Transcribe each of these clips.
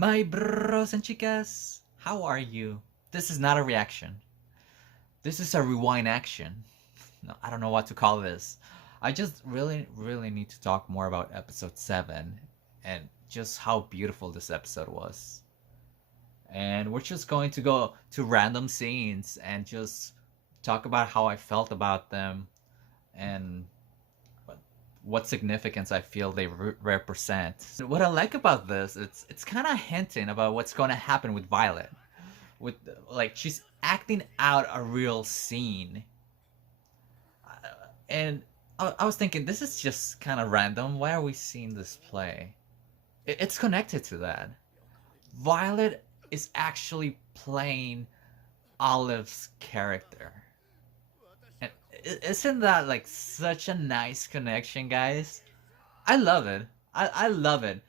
My bros and chicas, how are you? This is not a reaction. This is a rewind action. No, I don't know what to call this. I just really need to talk more about episode 7 and just how beautiful this episode was. And we're just going to go to random scenes and just talk about how I felt about them and what significance I feel they represent. What I like about this, it's kind of hinting about what's going to happen with Violet. With like she's acting out a real scene, and I was thinking this is just kind of random. Why are we seeing this play? It's connected to that. Violet is actually playing Olive's character. And isn't that like such a nice connection, guys? I love it. I love it.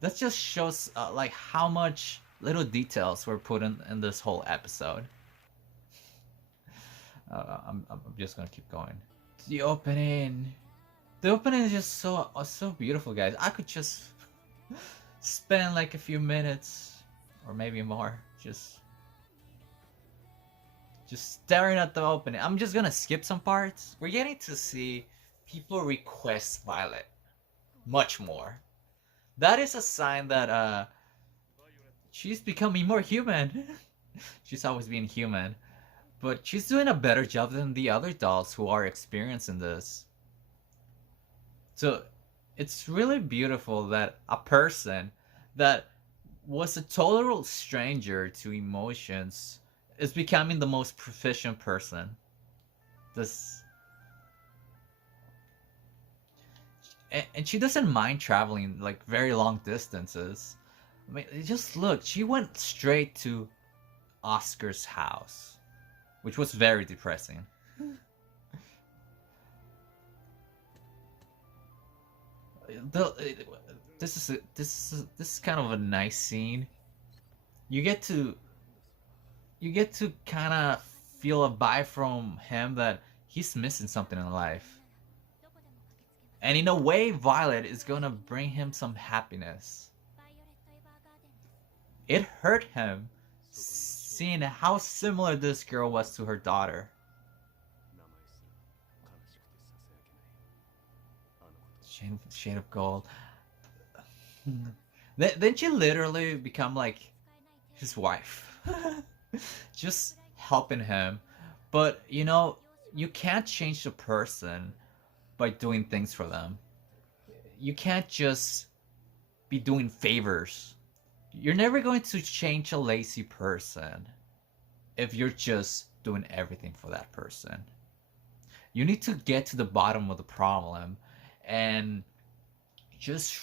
That just shows like how much little details were put in this whole episode. I'm just gonna keep going. The opening. The opening is just so beautiful, guys. I could just spend like a few minutes or maybe more just staring at the opening. I'm just gonna skip some parts. We're getting to see people request Violet much more. That is a sign that she's becoming more human. She's always been human, but she's doing a better job than the other dolls who are experiencing this. So it's really beautiful that a person that was a total stranger to emotions is becoming the most proficient person. This and she doesn't mind traveling like very long distances. I mean, just look, she went straight to Oscar's house, which was very depressing. The, this is kind of a nice scene. You get to kind of feel a vibe from him that he's missing something in life. And in a way, Violet is gonna bring him some happiness. It hurt him seeing how similar this girl was to her daughter. Shade of gold. Then she literally become like his wife. Just helping him. But you know, you can't change the person by doing things for them. You can't just be doing favors. You're never going to change a lazy person if you're just doing everything for that person. You need to get to the bottom of the problem and just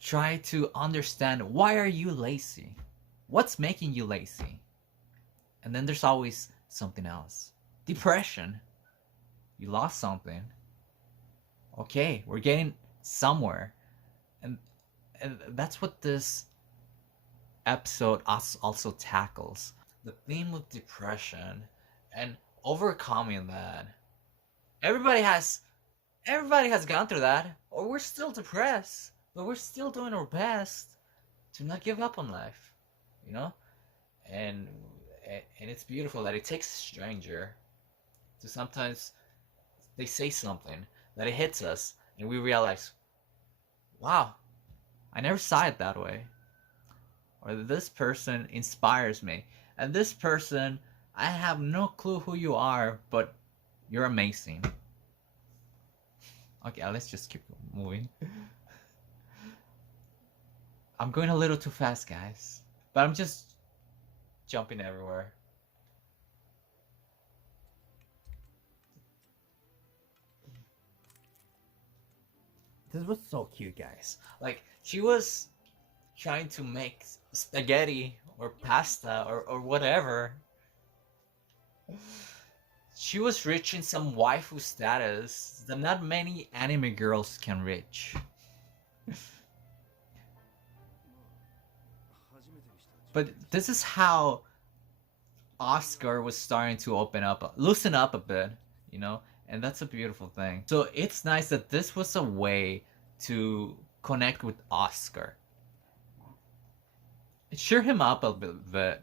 try to understand, why are you lazy? What's making you lazy? And then there's always something else. Depression. You lost something. Okay, we're getting somewhere. And that's what this episode also tackles. The theme of depression and overcoming that. Everybody has gone through that, or we're still depressed, but we're still doing our best to not give up on life, you know? And it's beautiful that it takes a stranger to sometimes they say something that it hits us and we realize, wow, I never saw it that way. Or this person inspires me. And this person, I have no clue who you are, but you're amazing. Okay, let's just keep moving. I'm going a little too fast, guys. But I'm just jumping everywhere. This was so cute, guys. Like, she was trying to make spaghetti or pasta or whatever. She was reaching some waifu status that not many anime girls can reach. But this is how Oscar was starting to loosen up a bit, you know? And that's a beautiful thing. So it's nice that this was a way to connect with Oscar. cheer him up a bit.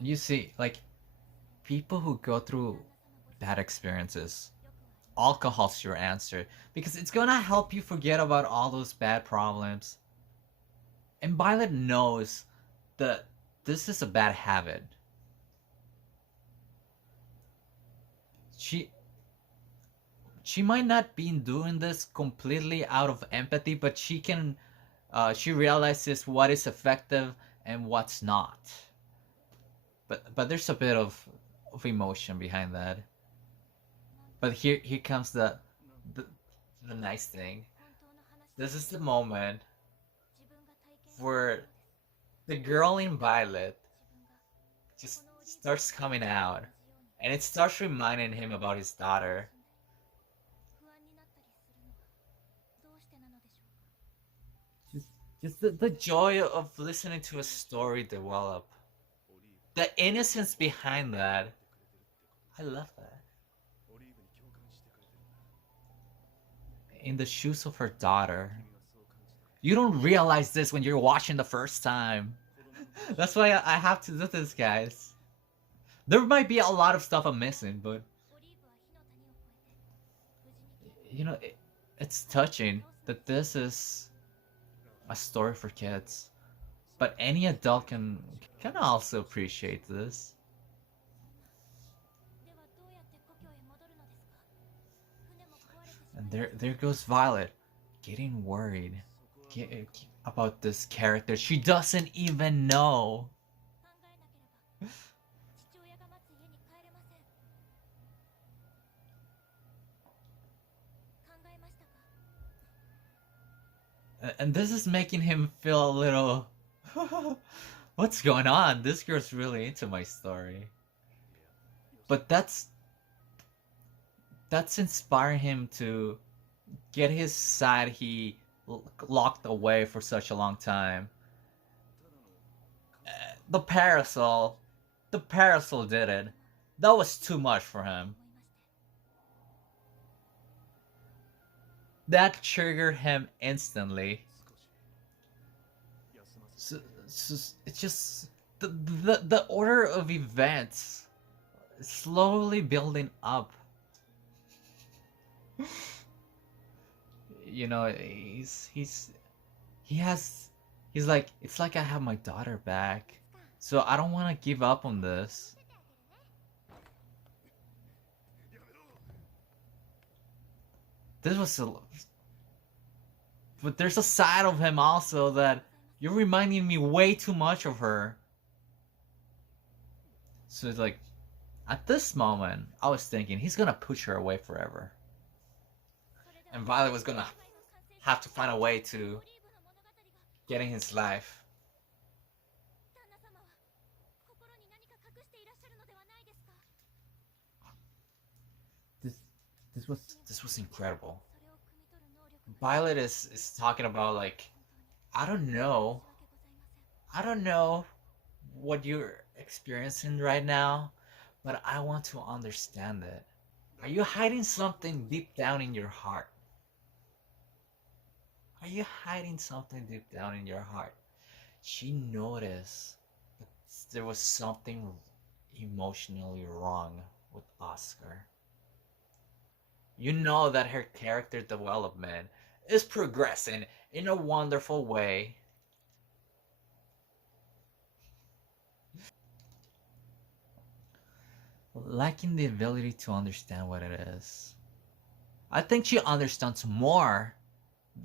You see, like, people who go through bad experiences, alcohol's your answer because it's gonna help you forget about all those bad problems. And Violet knows that this is a bad habit. She she might not be doing this completely out of empathy, but she realizes what is effective and what's not. But there's a bit of emotion behind that. But here comes the the nice thing. This is the moment where the girl in Violet just starts coming out, and it starts reminding him about his daughter. Just, just the joy of listening to a story develop, the innocence behind that. I love that. In the shoes of her daughter. You don't realize this when you're watching the first time. That's why I have to do this, guys. There might be a lot of stuff I'm missing, but you know, it's touching that this is a story for kids. But any adult can also appreciate this. And there goes Violet, getting worried about this character she doesn't even know. And this is making him feel a little. What's going on? This girl's really into my story. But that's inspiring him to get his side he locked away for such a long time. The parasol, the parasol did it. That was too much for him. That triggered him instantly. So, it's just the order of events slowly building up. You know, he has he's like, it's like I have my daughter back, so I don't want to give up on this. This was a, but there's a side of him also that you're reminding me way too much of her. So it's like, at this moment, I was thinking he's gonna push her away forever, and Violet was gonna have to find a way to get in his life. This this was incredible. Violet is talking about like, I don't know, I don't know what you're experiencing right now, but I want to understand it. Are you hiding something deep down in your heart? Are you hiding something deep down in your heart? She noticed that there was something emotionally wrong with Oscar. You know that her character development is progressing in a wonderful way. Lacking the ability to understand what it is. I think she understands more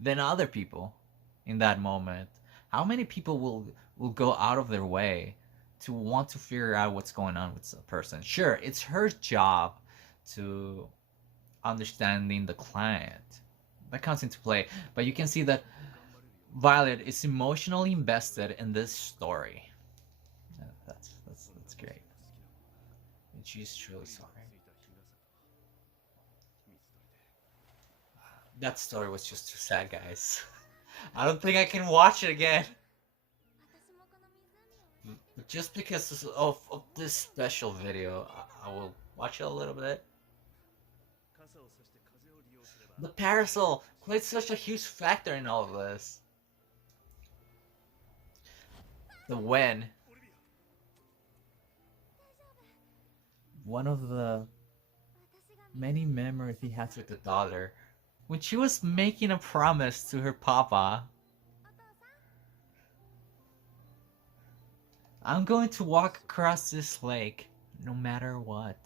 than other people in that moment. How many people will go out of their way to want to figure out what's going on with a person? Sure, it's her job to understanding the client. That comes into play, but you can see that Violet is emotionally invested in this story. That's great. And she's truly sorry. That story was just too sad, guys. I don't think I can watch it again. But just because of this special video, I will watch it a little bit. The parasol played such a huge factor in all of this. The when. One of the many memories he has with the daughter. When she was making a promise to her papa, I'm going to walk across this lake no matter what.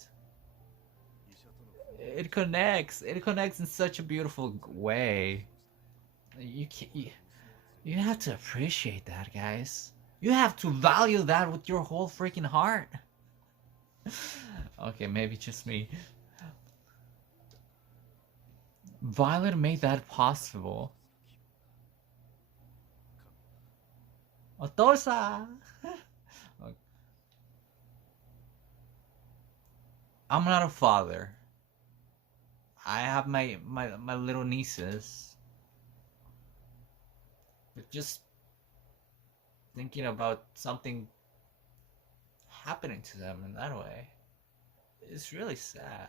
It connects. It connects in such a beautiful way. You can't, you have to appreciate that, guys. You have to value that with your whole freaking heart. Okay, maybe just me. Violet made that possible. Otosa! I'm not a father. I have my little nieces. But just thinking about something happening to them in that way, it's really sad.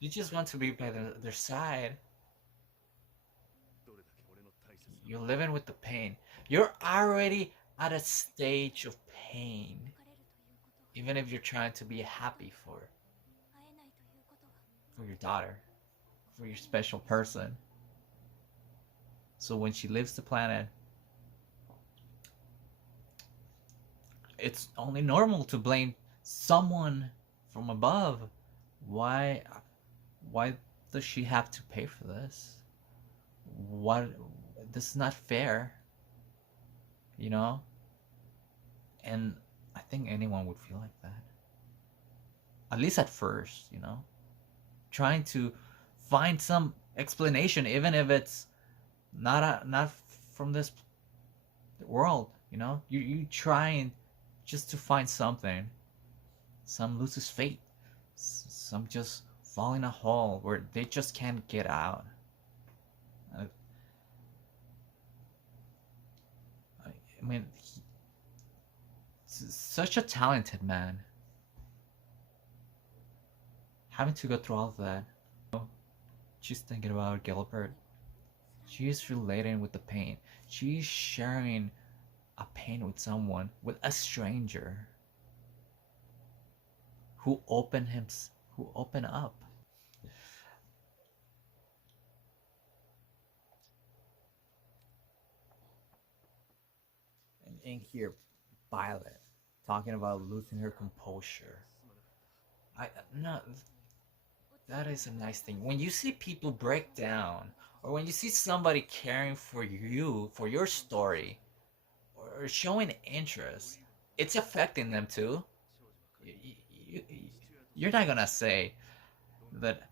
You just want to be by their side. You're living with the pain. You're already at a stage of pain. Even if you're trying to be happy for your daughter, for your special person. So when she leaves the planet, it's only normal to blame someone from above. Why why does she have to pay for this? What, this is not fair, you know? And I think anyone would feel like that. At least at first, you know? Trying to find some explanation, even if it's not from this world, you know? You trying just to find something. Some loses fate. Some just fall in a hole where they just can't get out. I mean, he's such a talented man. Having to go through all of that. She's thinking about Gilbert. She's relating with the pain. She's sharing a pain with someone, with a stranger who opened up. And here, Violet talking about losing her composure. I no, that is a nice thing. When you see people break down, or when you see somebody caring for you, for your story, or showing interest, it's affecting them too. You, you, you're not gonna say that,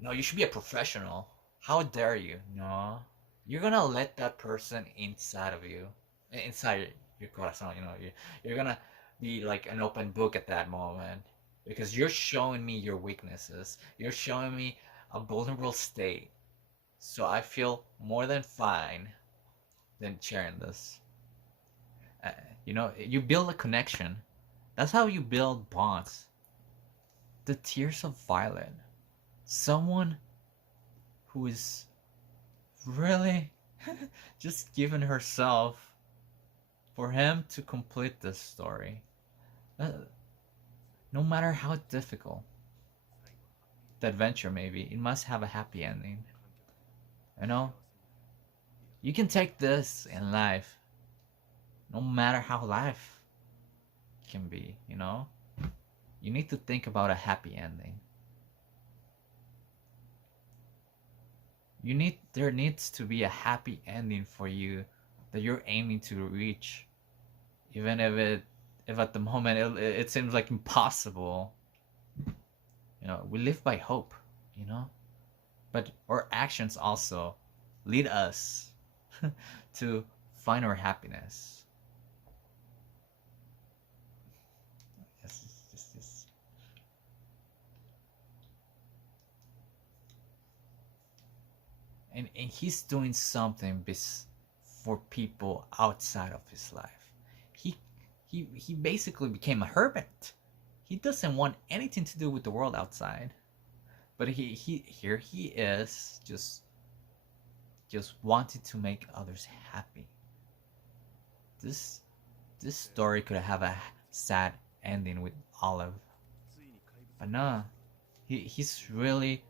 no, you should be a professional. How dare you? No. You're gonna let that person inside of you, inside your corazón, you know. You're gonna be like an open book at that moment because you're showing me your weaknesses. You're showing me a vulnerable state. So I feel more than fine than sharing this. Uh, you know, you build a connection. That's how you build bonds. The tears of Violet. Someone who is really just giving herself for him to complete this story. Uh, no matter how difficult the adventure may be, it must have a happy ending. You know? You can take this in life, no matter how life can be, you know? You need to think about a happy ending. There needs to be a happy ending for you that you're aiming to reach, even if at the moment it seems like impossible. You know, we live by hope, you know, but our actions also lead us to find our happiness. Yes. And he's doing something for people outside of his life. He basically became a hermit. He doesn't want anything to do with the world outside. But he here he is, just wanting to make others happy. This this story could have a sad ending with Olive, but no, he's really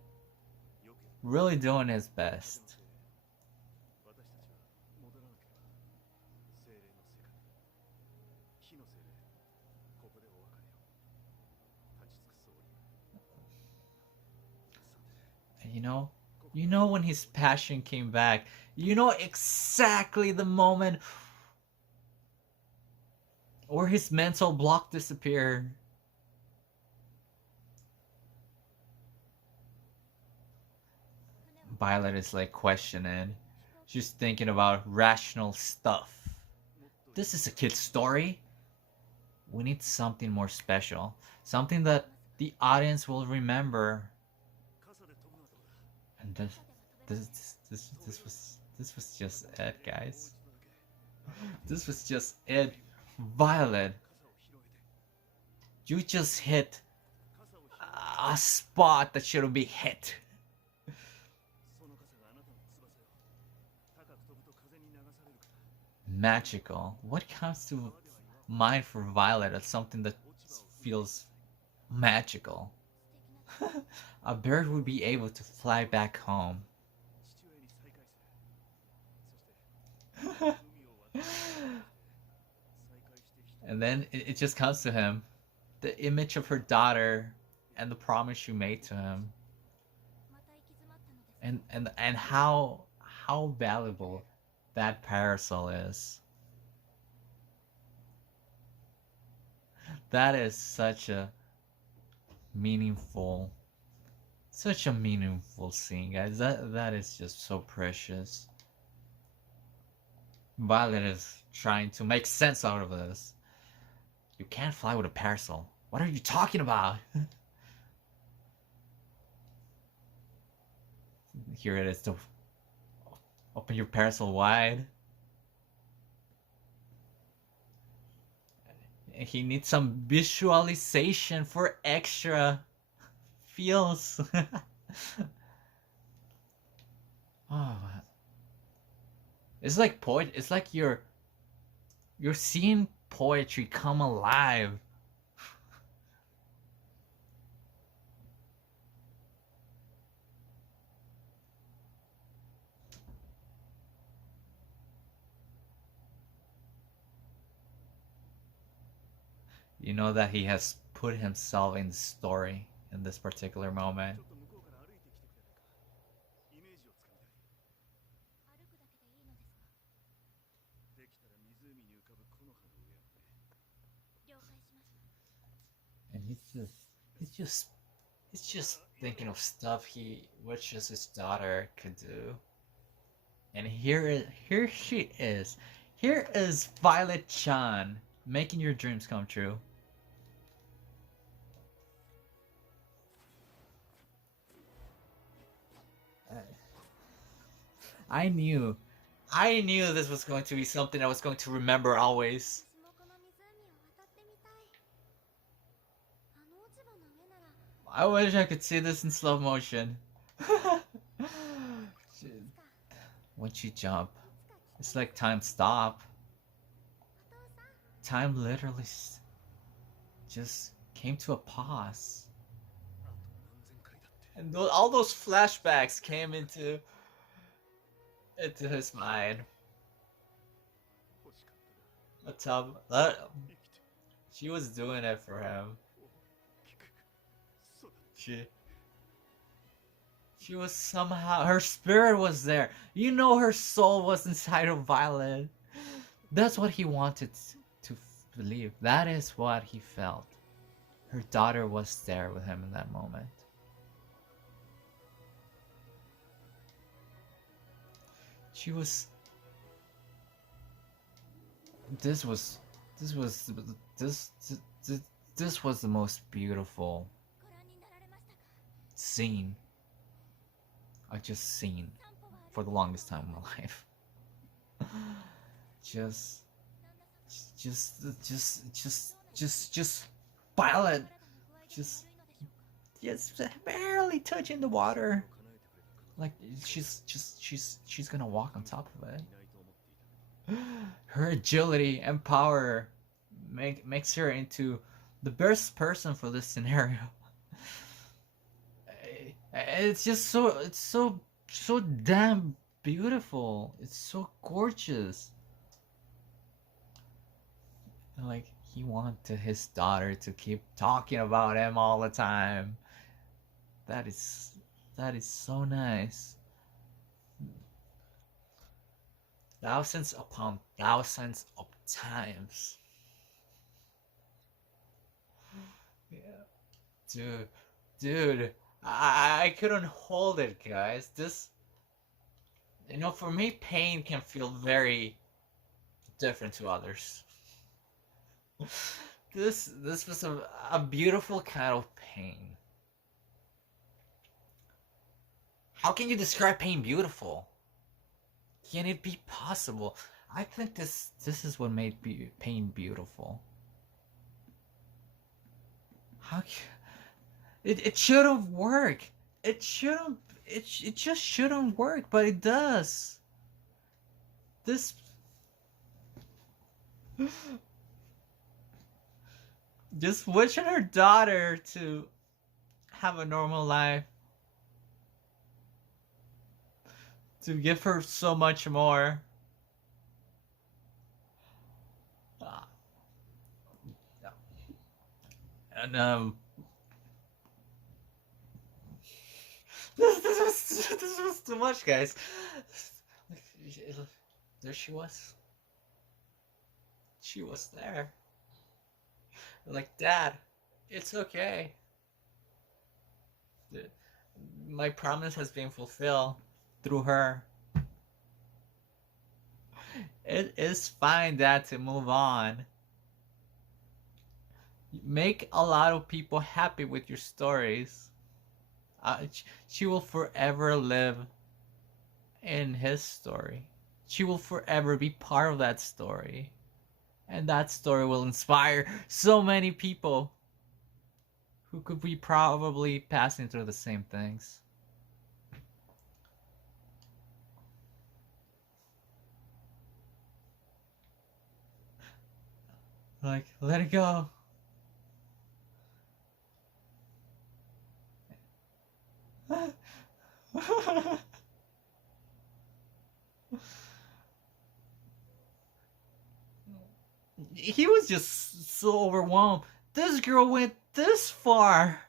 doing his best. And you know when his passion came back, you know exactly the moment where his mental block disappeared. Violet is like questioning. She's thinking about rational stuff. This is a kid's story. We need something more special. Something that the audience will remember. And this was just it, guys. This was just it. Violet, you just hit a spot that shouldn't be hit. Magical. What comes to mind for Violet as something that feels magical? A bird would be able to fly back home. And then it just comes to him. The image of her daughter and the promise she made to him. And how valuable that parasol is. That is meaningful such a meaningful scene, guys. That is just so precious. Violet is trying to make sense out of this. You can't fly with a parasol. What are you talking about? Here it is. To open your parasol wide. He needs some visualization for extra feels. Oh, it's like It's like you're seeing poetry come alive. You know that he has put himself in the story in this particular moment. And he's just thinking of stuff he wishes his daughter could do. And here she is. Here is Violet Chan making your dreams come true. I knew. I knew this was going to be something I was going to remember always. I wish I could see this in slow motion. When she jumped, it's like time stopped. Time literally just came to a pause. And all those flashbacks came into his mind. A tub. She was doing it for him. She was somehow, her spirit was there. You know, her soul was inside of Violet. That's what he wanted to believe. That is what he felt. Her daughter was there with him in that moment. She was. This was the most beautiful scene I just seen for the longest time in my life. just Violet, just yes, barely barely touching the water. Like she's gonna walk on top of it. Her agility and power makes her into the best person for this scenario. It's just so damn beautiful. It's so gorgeous. And like he wanted his daughter to keep talking about him all the time. That is that is so nice. Thousands upon thousands of times. Yeah. Dude, dude, I couldn't hold it, guys. This, for me, pain can feel very different to others. This was a beautiful kind of pain. How can you describe pain beautiful? Can it be possible? I think this is what made pain beautiful. How it shouldn't work. It shouldn't. It just shouldn't work, but it does. This. Just wishing her daughter to have a normal life, to give her so much more. And this was too much, guys. There she was. She was there. Like, Dad, it's okay. My promise has been fulfilled through her. It is fine, Dad, to move on. Make a lot of people happy with your stories. She will forever live in his story. She will forever be part of that story. And that story will inspire so many people who could be probably passing through the same things. Like, let it go. He was just so overwhelmed. This girl went this far.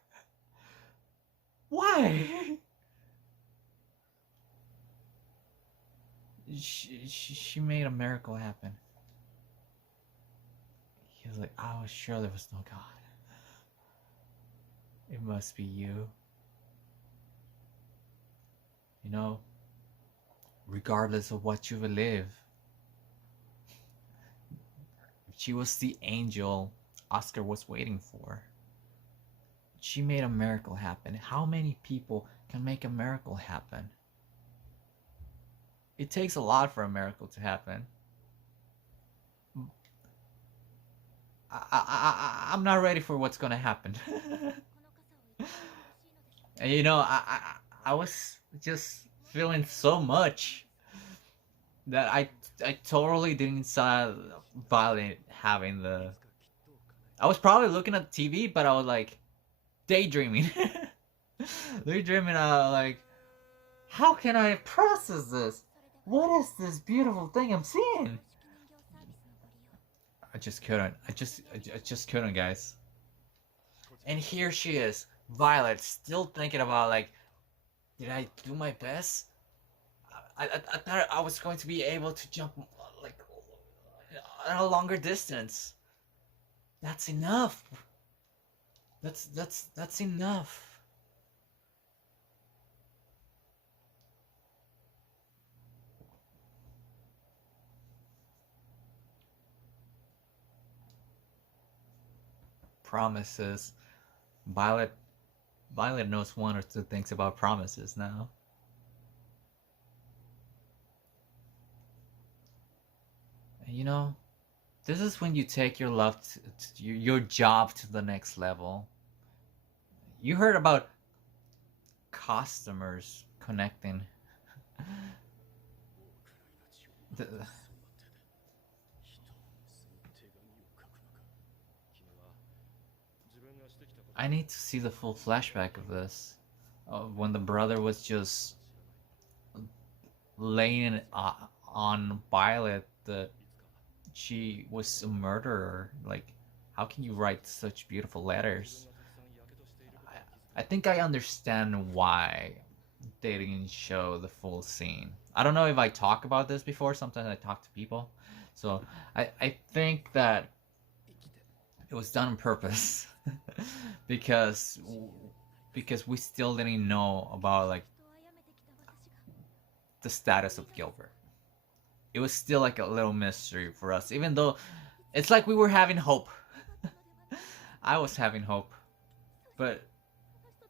Why? She made a miracle happen. He was like, I was sure there was no God. It must be you. Regardless of what you believe, she was the angel Oscar was waiting for. She made a miracle happen. How many people can make a miracle happen? It takes a lot for a miracle to happen. I'm not ready for what's gonna happen. And I was just feeling so much that I totally didn't saw Violet having the. I was probably looking at the TV, but I was like daydreaming. Daydreaming, like, how can I process this? What is this beautiful thing I'm seeing? I just couldn't. I just couldn't, guys. And here she is, Violet, still thinking about, like, did I do my best? I thought I was going to be able to jump, like, at a longer distance. That's enough. That's enough. Promises. Violet knows one or two things about promises now. And this is when you take your love your job to the next level. You heard about customers connecting. The, I need to see the full flashback of this. When the brother was just laying it on Violet that she was a murderer. Like, how can you write such beautiful letters? I think I understand why they didn't show the full scene. I don't know if I talk about this before. Sometimes I talk to people. So I think that it was done on purpose because because we still didn't know about like the status of Gilbert. It was still like a little mystery for us, even though it's like we were having hope. I was having hope, but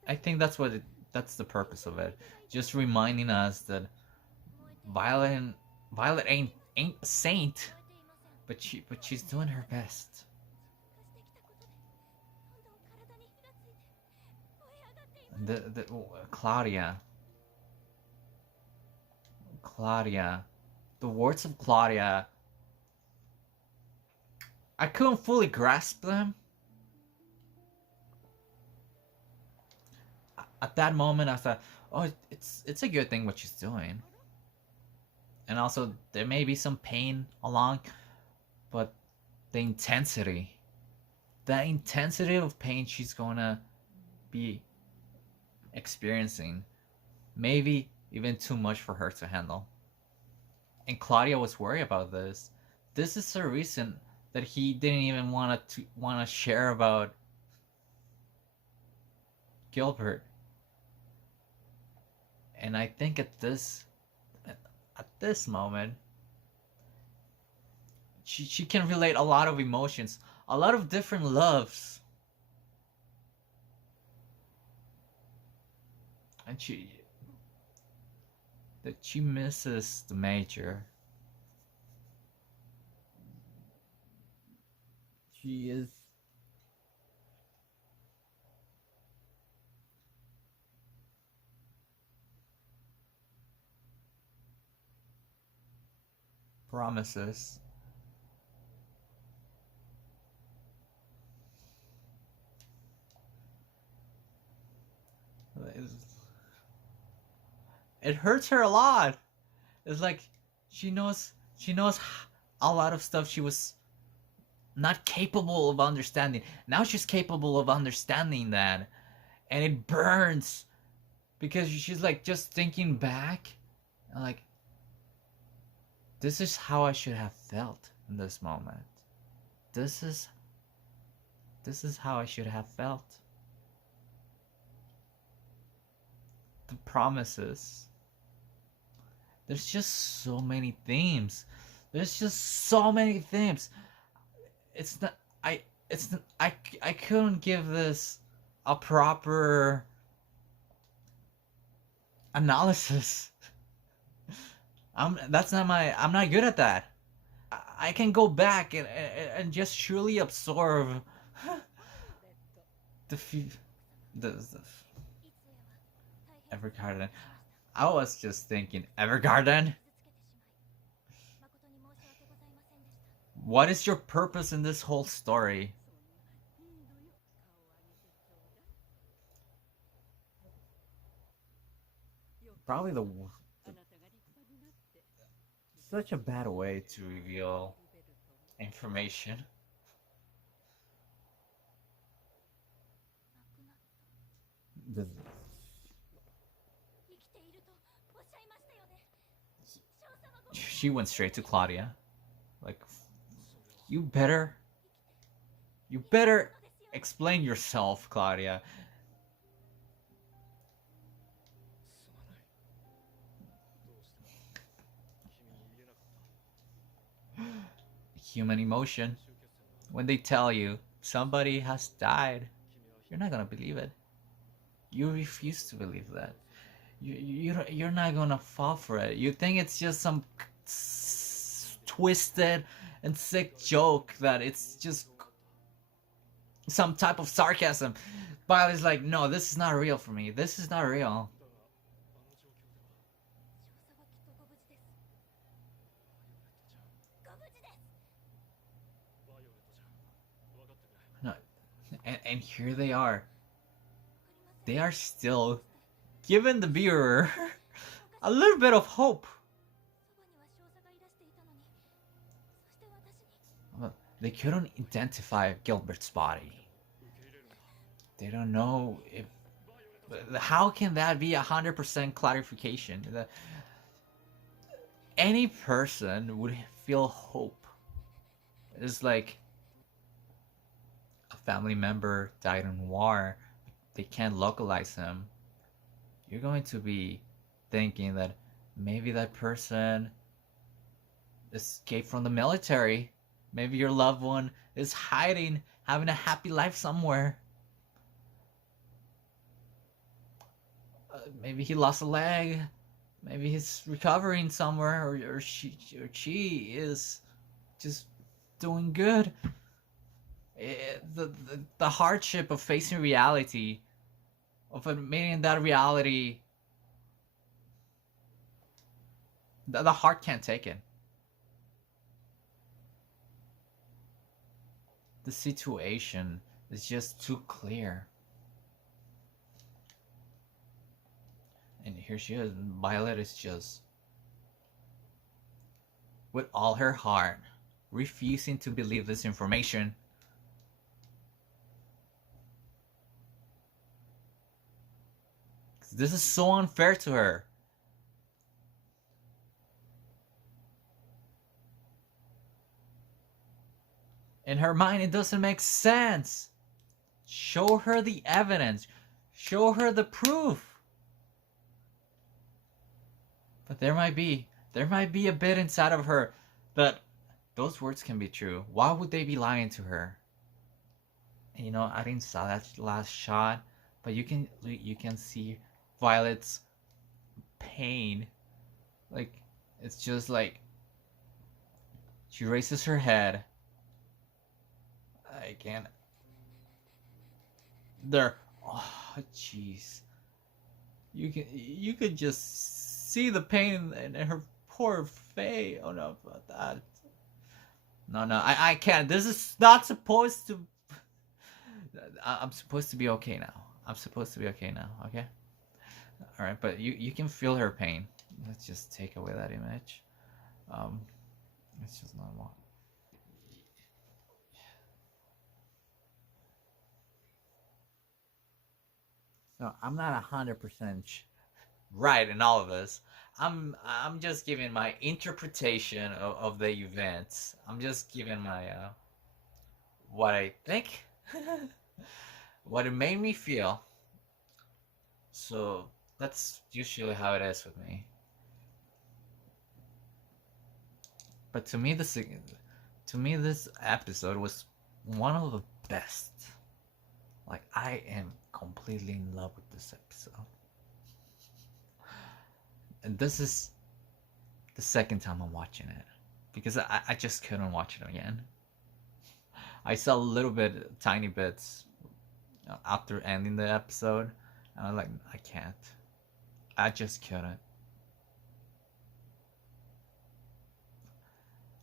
I think that's the purpose of it. Just reminding us that Violet Violet ain't a saint, but she's doing her best. The Claudia, the words of Claudia, I couldn't fully grasp them. At that moment, I thought, oh, it's a good thing what she's doing, and also there may be some pain along, but the intensity of pain she's gonna be experiencing, maybe even too much for her to handle. And Claudia was worried about this. This is the reason that he didn't even want to share about Gilbert. And I think at this moment, she can relate a lot of emotions, a lot of different loves, and she misses the major. She is promises. It hurts her a lot. It's like she knows a lot of stuff she was not capable of understanding. Now she's capable of understanding that, and it burns because she's like just thinking back, and like this is how I should have felt in this moment. This is this is how I should have felt. The promises. There's just so many themes. There's just so many themes. It's not I it's not, I couldn't give this a proper analysis. I'm not good at that. I can go back and just truly absorb the the Evergarden. I was just thinking, Evergarden? What is your purpose in this whole story? Probably such a bad way to reveal information. The, she went straight to Claudia. Like, you better, you better explain yourself, Claudia. Human emotion. When they tell you somebody has died, you're not gonna believe it. You refuse to believe that. You're not gonna fall for it. You think it's just some twisted and sick joke, that it's just some type of sarcasm. But it's like, no, this is not real for me. This is not real. And here they are. They are still giving the viewer a little bit of hope. They couldn't identify Gilbert's body. They don't know if. How can that be 100% clarification? Any person would feel hope. It's like a family member died in war. They can't localize him. You're going to be thinking that maybe that person escaped from the military. Maybe your loved one is hiding, having a happy life somewhere. Maybe he lost a leg. Maybe he's recovering somewhere, or she is just doing good. The hardship of facing reality, of admitting that reality, the heart can't take it. The situation is just too clear. And here she is. Violet is just, with all her heart, refusing to believe this information. This is so unfair to her. In her mind, it doesn't make sense. Show her the evidence. Show her the proof. But there might be a bit inside of her that those words can be true. Why would they be lying to her? And you know, I didn't saw that last shot, but you can see Violet's pain. Like, it's just like she raises her head. I can't. There. Oh, jeez. You could just see the pain in her poor face. Oh no, about that. No, I can't. This is not supposed to. I'm supposed to be okay now. I'm supposed to be okay now. Okay. All right, but you can feel her pain. Let's just take away that image. It's just normal. So I'm not 100% right in all of this. I'm just giving my interpretation of the events. I'm just giving my what I think, what it made me feel. So that's usually how it is with me. But to me this episode was one of the best. Like, I am completely in love with this episode. And this is the second time I'm watching it. Because I just couldn't watch it again. I saw a little bit, tiny bits, after ending the episode. And I'm like, I can't. I just couldn't.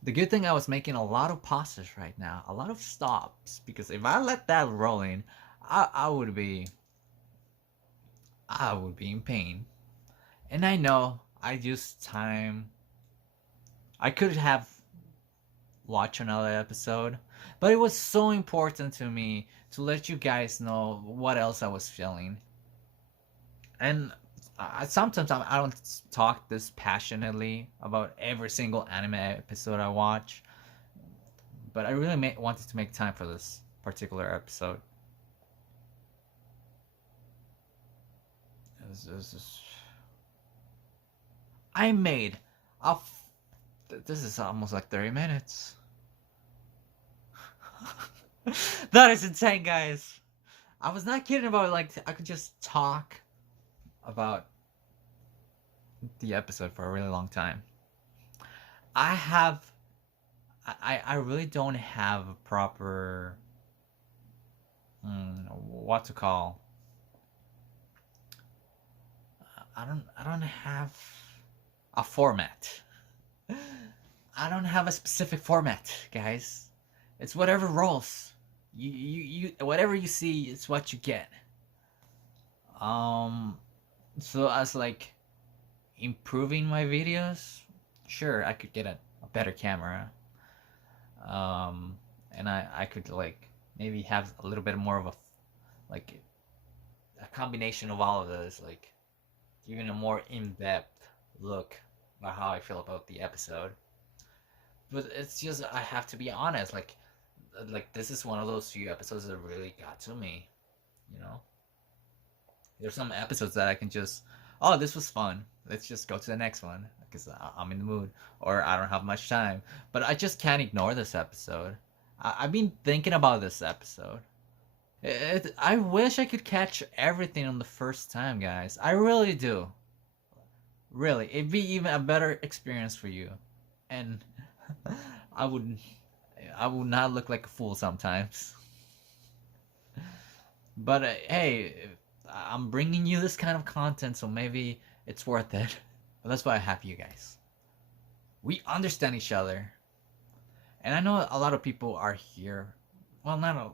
The good thing I was making a lot of pauses right now. A lot of stops. Because if I let that rolling, I would be in pain. And I know I used time. I could have watched another episode, but it was so important to me to let you guys know what else I was feeling. And sometimes I don't talk this passionately about every single anime episode I watch, but I really wanted to make time for this particular episode. I made a. This is almost like 30 minutes. That is insane, guys. I was not kidding about it. Like, I could just talk about the episode for a really long time. I really don't have a proper what to call. I don't have a format. I don't have a specific format, guys. It's whatever rolls. whatever you see is what you get. Um, so as like improving my videos, sure, I could get a better camera. Um, and I could like maybe have a little bit more of a like a combination of all of those, like giving a more in-depth look at how I feel about the episode. But it's just I have to be honest, like this is one of those few episodes that really got to me. You know, there's some episodes that I can just, oh, this was fun. Let's just go to the next one because I'm in the mood or I don't have much time. But I just can't ignore this episode. I've been thinking about this episode. I wish I could catch everything on the first time, guys. I really do. Really, it'd be even a better experience for you, and I would, I would not look like a fool sometimes. But hey, I'm bringing you this kind of content, so maybe it's worth it. But that's why I have you guys. We understand each other, and I know a lot of people are here. Well, not a,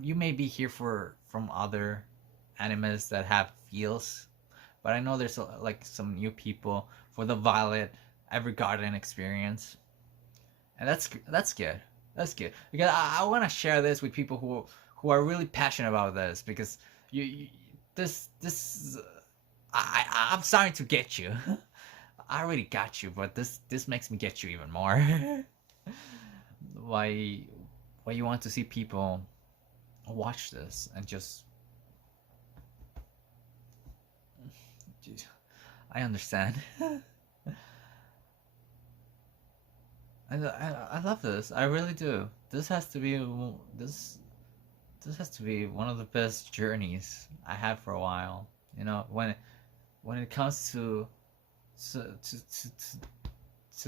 you may be here for from other animes that have feels, but I know there's like some new people for the Violet Evergarden experience, and that's good. That's good because I want to share this with people who are really passionate about this because you this I'm starting to get you. I already got you, but this makes me get you even more. why why you want to see people watch this and just I understand. I love this. I really do. This has to be this this has to be one of the best journeys I had for a while. You know, when it comes to the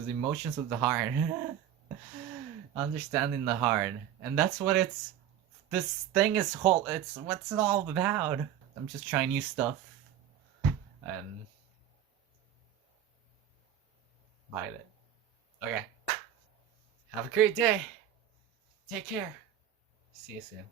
emotions of the heart, understanding the heart, and that's what it's. This thing is whole. It's what's it all about. I'm just trying new stuff and bite it. Okay. Have a great day. Take care. See you soon.